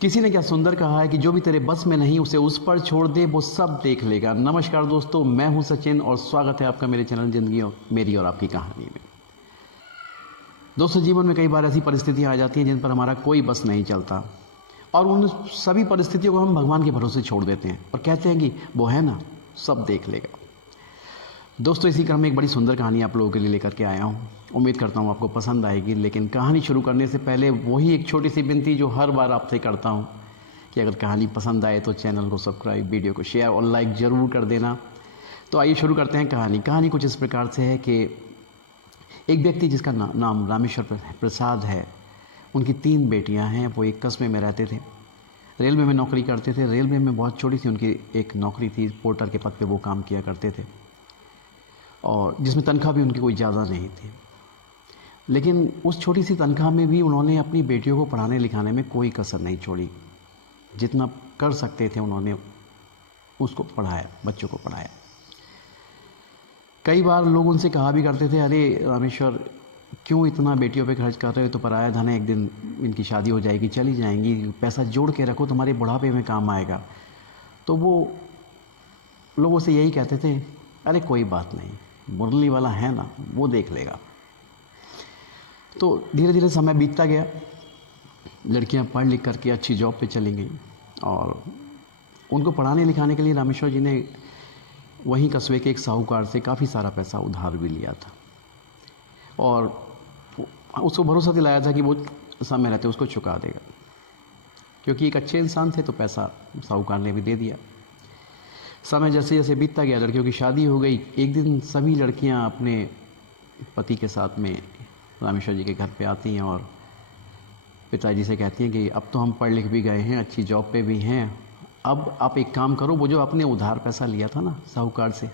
किसी ने क्या सुंदर कहा है कि जो भी तेरे बस में नहीं उसे उस पर छोड़ दे, वो सब देख लेगा। नमस्कार दोस्तों, मैं हूं सचिन और स्वागत है आपका मेरे चैनल जिंदगी मेरी और आपकी कहानी में। दोस्तों, जीवन में कई बार ऐसी परिस्थितियां आ जाती हैं जिन पर हमारा कोई बस नहीं चलता और उन सभी परिस्थितियों को हम भगवान के भरोसे छोड़ देते हैं और कहते हैं कि वो है ना, सब देख लेगा। दोस्तों, इसी क्रम में एक बड़ी सुंदर कहानी आप लोगों के लिए लेकर के आया हूँ। उम्मीद करता हूँ आपको पसंद आएगी, लेकिन कहानी शुरू करने से पहले वही एक छोटी सी विनती जो हर बार आपसे करता हूँ कि अगर कहानी पसंद आए तो चैनल को सब्सक्राइब, वीडियो को शेयर और लाइक ज़रूर कर देना। तो आइए शुरू करते हैं कहानी कुछ इस प्रकार से है कि एक व्यक्ति जिसका नाम रामेश्वर प्रसाद है, उनकी 3 बेटियां हैं। वो एक कस्बे में रहते थे, रेलवे में नौकरी करते थे। रेलवे में बहुत छोटी सी उनकी एक नौकरी थी, पोर्टर के पद पे वो काम किया करते थे और जिसमें तनख्वाह भी उनकी कोई ज़्यादा नहीं थी। लेकिन उस छोटी सी तनख्वाह में भी उन्होंने अपनी बेटियों को पढ़ाने लिखाने में कोई कसर नहीं छोड़ी। जितना कर सकते थे उन्होंने उसको पढ़ाया, बच्चों को पढ़ाया। कई बार लोग उनसे कहा भी करते थे, अरे रामेश्वर, क्यों इतना बेटियों पे खर्च कर रहे हो? तो पराया धन है, एक दिन इनकी शादी हो जाएगी, चली जाएंगी, पैसा जोड़ के रखो, तुम्हारे बुढ़ापे में काम आएगा। तो वो लोगों से यही कहते थे, अरे कोई बात नहीं, मुरली वाला है ना, वो देख लेगा। तो धीरे धीरे समय बीतता गया, लड़कियां पढ़ लिख करके अच्छी जॉब पे चली गई और उनको पढ़ाने लिखाने के लिए रामेश्वर जी ने वहीं कस्बे के एक साहूकार से काफ़ी सारा पैसा उधार भी लिया था और उसको भरोसा दिलाया था कि वो समय रहते उसको चुका देगा, क्योंकि एक अच्छे इंसान थे। तो पैसा साहूकार ने भी दे दिया। समय जैसे जैसे बीतता गया, लड़कियों की शादी हो गई। एक दिन सभी लड़कियां अपने पति के साथ में रामेश्वर जी के घर पे आती हैं और पिताजी से कहती हैं कि अब तो हम पढ़ लिख भी गए हैं, अच्छी जॉब पे भी हैं, अब आप एक काम करो, वो जो आपने उधार पैसा लिया था ना साहूकार से,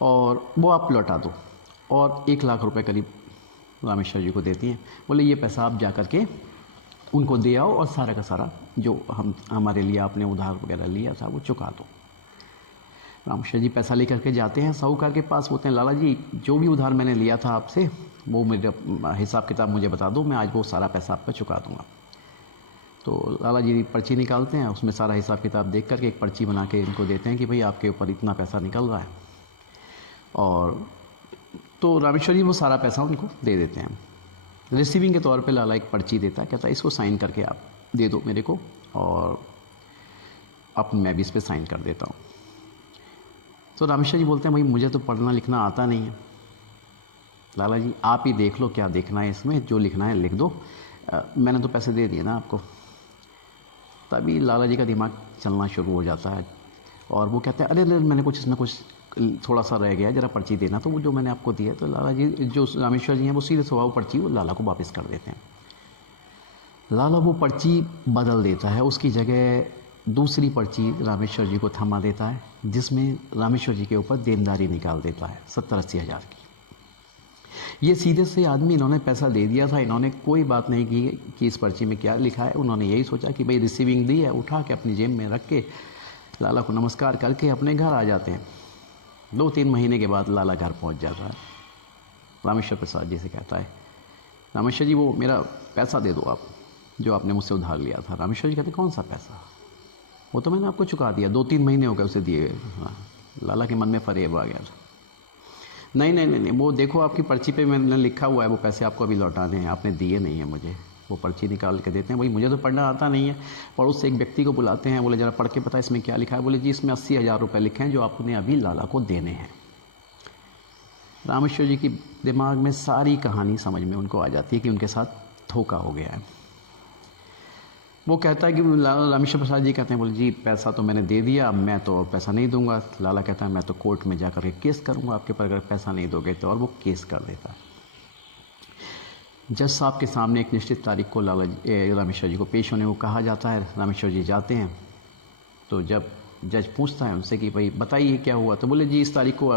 और वो आप लौटा दो। और 1 लाख रुपए करीब रामेश्वर जी को देती हैं। बोले ये पैसा आप जा कर के उनको दे आओ और सारा का सारा जो हमारे लिए आपने उधार वगैरह लिया था वो चुका दो। रामेश्वर जी पैसा लेकर के जाते हैं साहूकार के पास। बोलते हैं, लाला जी, जो भी उधार मैंने लिया था आपसे वो मेरा हिसाब किताब मुझे बता दो, मैं आज वो सारा पैसा आपका चुका दूंगा। तो लाला जी पर्ची निकालते हैं, उसमें सारा हिसाब किताब देख करके एक पर्ची बना के इनको देते हैं कि भाई आपके ऊपर इतना पैसा निकल रहा है। और तो रामेश्वर जी वो सारा पैसा उनको दे देते हैं। रिसीविंग के तौर पे लाला एक पर्ची देता है, कहता है इसको साइन करके आप दे दो मेरे को और अब मैं भी इस पर साइन कर देता हूँ। तो रामेश्वर जी बोलते हैं, भाई मुझे तो पढ़ना लिखना आता नहीं है, लाला जी आप ही देख लो क्या देखना है इसमें, जो लिखना है लिख दो, मैंने तो पैसे दे दिए ना आपको। तभी लाला जी का दिमाग चलना शुरू हो जाता है और वो कहते हैं, अरे अरे मैंने कुछ इसमें कुछ थोड़ा सा रह गया, ज़रा पर्ची देना। तो वो जो मैंने आपको दिया, तो लाला जी जो रामेश्वर जी हैं वो सीधे स्वभाव पर्ची वो लाला को वापस कर देते हैं। लाला वो पर्ची बदल देता है, उसकी जगह दूसरी पर्ची रामेश्वर जी को थमा देता है, जिसमें रामेश्वर जी के ऊपर देनदारी निकाल देता है 70-80 हज़ार की। ये सीधे से आदमी, इन्होंने पैसा दे दिया था, इन्होंने कोई बात नहीं की कि इस पर्ची में क्या लिखा है। उन्होंने यही सोचा कि भाई रिसीविंग दी है, उठा के अपनी जेब में रख के लाला को नमस्कार करके अपने घर आ जाते हैं। 2-3 महीने के बाद लाला घर पहुंच जाता है। रामेश्वर प्रसाद जी से कहता है, रामेश्वर जी वो मेरा पैसा दे दो आप, जो आपने मुझसे उधार लिया था। रामेश्वर जी कहते, कौन सा पैसा? वो तो मैंने आपको चुका दिया, 2-3 महीने हो गए उसे दिए। हाँ, लाला के मन में फरेब आ गया था। नहीं नहीं नहीं नहीं, वो देखो आपकी पर्ची पे मैंने लिखा हुआ है, वो पैसे आपको अभी लौटाने हैं, आपने दिए नहीं है मुझे। वो पर्ची निकाल के देते हैं, भाई मुझे तो पढ़ना आता नहीं है। और उससे एक व्यक्ति को बुलाते हैं, बोले ज़रा पढ़ के पता इसमें क्या लिखा है। बोले जी इसमें 80,000 रुपये लिखे हैं जो आपने अभी लाला को देने हैं। रामेश्वर जी की दिमाग में सारी कहानी समझ में उनको आ जाती है कि उनके साथ धोखा हो गया है। वो कहता है कि रामेश्वर प्रसाद जी कहते हैं, बोले जी पैसा तो मैंने दे दिया, मैं तो पैसा नहीं दूंगा। लाला कहता है, मैं तो कोर्ट में जाकर के केस करूंगा आपके पर अगर पैसा नहीं दोगे तो। और वो केस कर देता है। जज साहब के सामने एक निश्चित तारीख को रामेश्वर जी को पेश होने को कहा जाता है। रामेश्वर जी जाते हैं, तो जब जज पूछता है उनसे कि भाई बताइए क्या हुआ, तो बोले जी इस तारीख को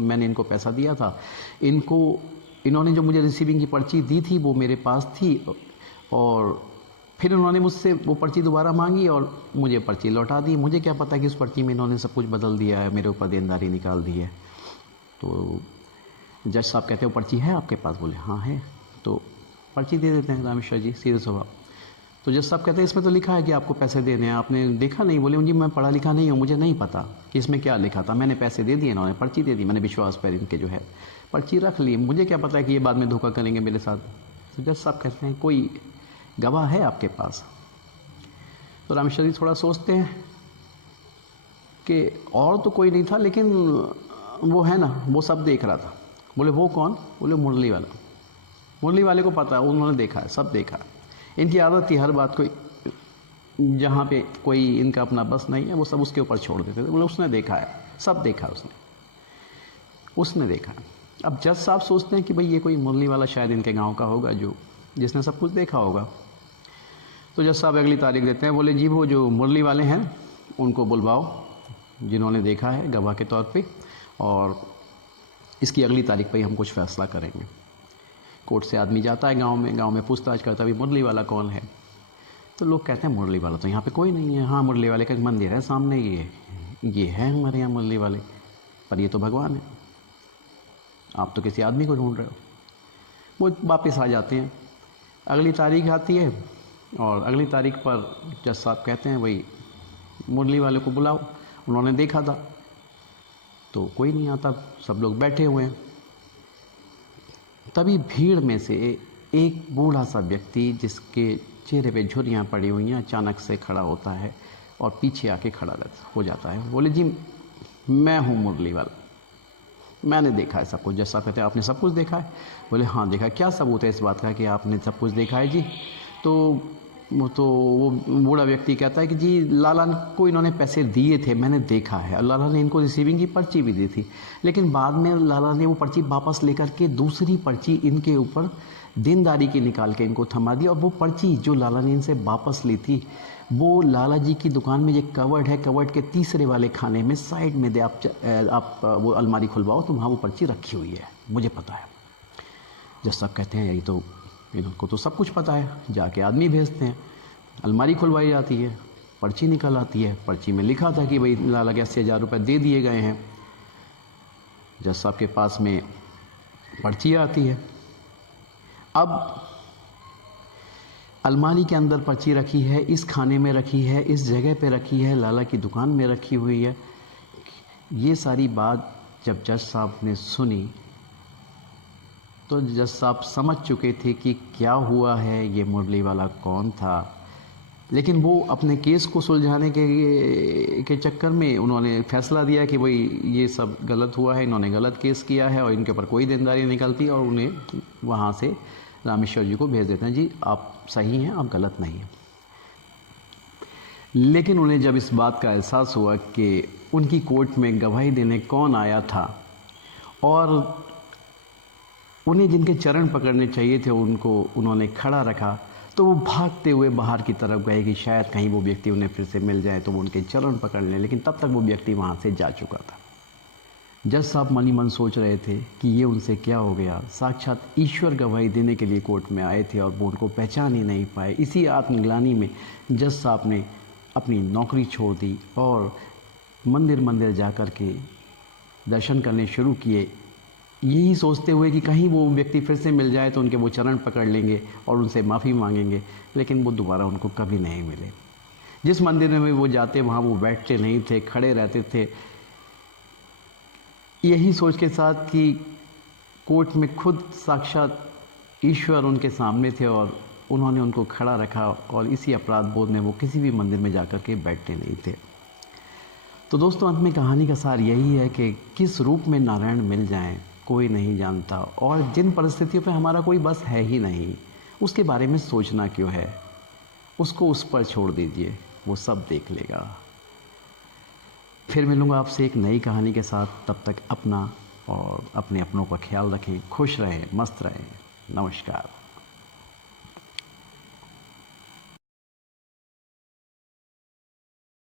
मैंने इनको पैसा दिया था, इन्होंने जो मुझे रिसीविंग की पर्ची दी थी वो मेरे पास थी, और फिर उन्होंने मुझसे वो पर्ची दोबारा मांगी और मुझे पर्ची लौटा दी। मुझे क्या पता कि उस पर्ची में इन्होंने सब कुछ बदल दिया है, मेरे ऊपर देनदारी निकाल दी है। तो जज साहब कहते हैं, वो पर्ची है आपके पास? बोले हाँ है। तो पर्ची दे देते हैं रामेश्वर जी, सीधे स्वभाव। तो जज साहब कहते हैं इसमें तो लिखा है कि आपको पैसे देने हैं, आपने देखा नहीं? बोले जी मैं पढ़ा लिखा नहीं हूँ, मुझे नहीं पता कि इसमें क्या लिखा था, मैंने पैसे दे दिए, इन्होंने पर्ची दे दी, मैंने विश्वास पर इनके जो है पर्ची रख ली, मुझे क्या पता है कि ये बाद में धोखा करेंगे मेरे साथ। तो जज साहब कहते हैं कोई गवाह है आपके पास? तो रामेश्वर जी थोड़ा सोचते हैं कि और तो कोई नहीं था, लेकिन वो है ना, वो सब देख रहा था। बोले वो कौन? बोले मुरली वाला। मुरली वाले को पता है, उन्होंने देखा है, सब देखा है। इनकी आदत थी हर बात को, जहाँ पे कोई इनका अपना बस नहीं है वो सब उसके ऊपर छोड़ देते थे। बोले उसने देखा है, सब देखा है उसने देखा है। अब जज साहब सोचते हैं कि भाई ये कोई मुरली वाला शायद इनके गांव का होगा जो जिसने सब कुछ देखा होगा। तो जज साहब अगली तारीख देते हैं। बोले जी वो जो मुरली वाले हैं उनको बुलवाओ, जिन्होंने देखा है गवाह के तौर पे, और इसकी अगली तारीख पे ही हम कुछ फैसला करेंगे। कोर्ट से आदमी जाता है गांव में पूछताछ करता है, मुरली वाला कौन है? तो लोग कहते हैं मुरली वाला तो यहाँ पे कोई नहीं है। हाँ, मुरली वाले का एक मंदिर है सामने, ये है हमारे यहाँ मुरली वाले, पर ये तो भगवान है, आप तो किसी आदमी को ढूंढ रहे हो। वो वापस आ जाते हैं। अगली तारीख आती है और अगली तारीख पर जज साहब कहते हैं भाई मुरली वाले को बुलाओ, उन्होंने देखा था। तो कोई नहीं आता, सब लोग बैठे हुए हैं। तभी भीड़ में से एक बूढ़ा सा व्यक्ति जिसके चेहरे पे झुर्रियाँ पड़ी हुई हैं अचानक से खड़ा होता है और पीछे आके खड़ा हो जाता है। बोले जी मैं हूँ मुरली वाला, मैंने देखा है सब कुछ। जैसा कहते हैं आपने सब कुछ देखा है? बोले हाँ देखा है। क्या सबूत है इस बात का कि आपने सब कुछ देखा है जी? तो वो बूढ़ा व्यक्ति कहता है कि जी लाला को इन्होंने पैसे दिए थे, मैंने देखा है, और लाला ने इनको रिसीविंग की पर्ची भी दी थी, लेकिन बाद में लाला ने वो पर्ची वापस लेकर के दूसरी पर्ची इनके ऊपर देनदारी की निकाल के इनको थमा दी। और वो पर्ची जो लाला ने इनसे वापस ली थी वो लाला जी की दुकान में जो कवर्ड है, कवर्ड के तीसरे वाले खाने में साइड में दे, आप वो अलमारी खुलवाओ तो वहाँ वो पर्ची रखी हुई है, मुझे पता है। जज साहब कहते हैं यही तो, इनको तो सब कुछ पता है। जाके आदमी भेजते हैं, अलमारी खुलवाई जाती है, पर्ची निकल आती है। पर्ची में लिखा था कि भाई लाला के 80,000 रुपये दे दिए गए हैं। जज साहब के पास में पर्ची आती है। अब अलमारी के अंदर पर्ची रखी है, इस खाने में रखी है, इस जगह पे रखी है, लाला की दुकान में रखी हुई है। ये सारी बात जब जज साहब ने सुनी तो जज साहब समझ चुके थे कि क्या हुआ है, ये मुरली वाला कौन था। लेकिन वो अपने केस को सुलझाने के चक्कर में उन्होंने फैसला दिया कि भाई ये सब गलत हुआ है, इन्होंने गलत केस किया है और इनके ऊपर कोई देनदारी निकलती, और उन्हें वहाँ से रामेश्वर जी को भेज देते हैं, जी आप सही हैं, आप गलत नहीं हैं। लेकिन उन्हें जब इस बात का एहसास हुआ कि उनकी कोर्ट में गवाही देने कौन आया था और उन्हें जिनके चरण पकड़ने चाहिए थे उनको उन्होंने खड़ा रखा, तो वो भागते हुए बाहर की तरफ गए कि शायद कहीं वो व्यक्ति उन्हें फिर से मिल जाए तो वो उनके चरण पकड़ लें। लेकिन तब तक वो व्यक्ति वहाँ से जा चुका था। जज साहब मन ही मन सोच रहे थे कि ये उनसे क्या हो गया। साक्षात ईश्वर गवाही देने के लिए कोर्ट में आए थे और वो उनको पहचान ही नहीं पाए। इसी आत्मग्लानि में जज साहब ने अपनी नौकरी छोड़ दी और मंदिर मंदिर जा कर के दर्शन करने शुरू किए, यही सोचते हुए कि कहीं वो व्यक्ति फिर से मिल जाए तो उनके वो चरण पकड़ लेंगे और उनसे माफ़ी मांगेंगे। लेकिन वो दोबारा उनको कभी नहीं मिले। जिस मंदिर में वो जाते वहाँ वो बैठते नहीं थे, खड़े रहते थे, यही सोच के साथ कि कोर्ट में खुद साक्षात ईश्वर उनके सामने थे और उन्होंने उनको खड़ा रखा, और इसी अपराध बोध में वो किसी भी मंदिर में जाकर के बैठते नहीं थे। तो दोस्तों, अंत में कहानी का सार यही है कि किस रूप में नारायण मिल जाएं कोई नहीं जानता, और जिन परिस्थितियों पे हमारा कोई बस है ही नहीं उसके बारे में सोचना क्यों है, उसको उस पर छोड़ दीजिए, वो सब देख लेगा। फिर मिलूँगा आपसे एक नई कहानी के साथ। तब तक अपना और अपने अपनों का ख्याल रखें, खुश रहें, मस्त रहें। नमस्कार।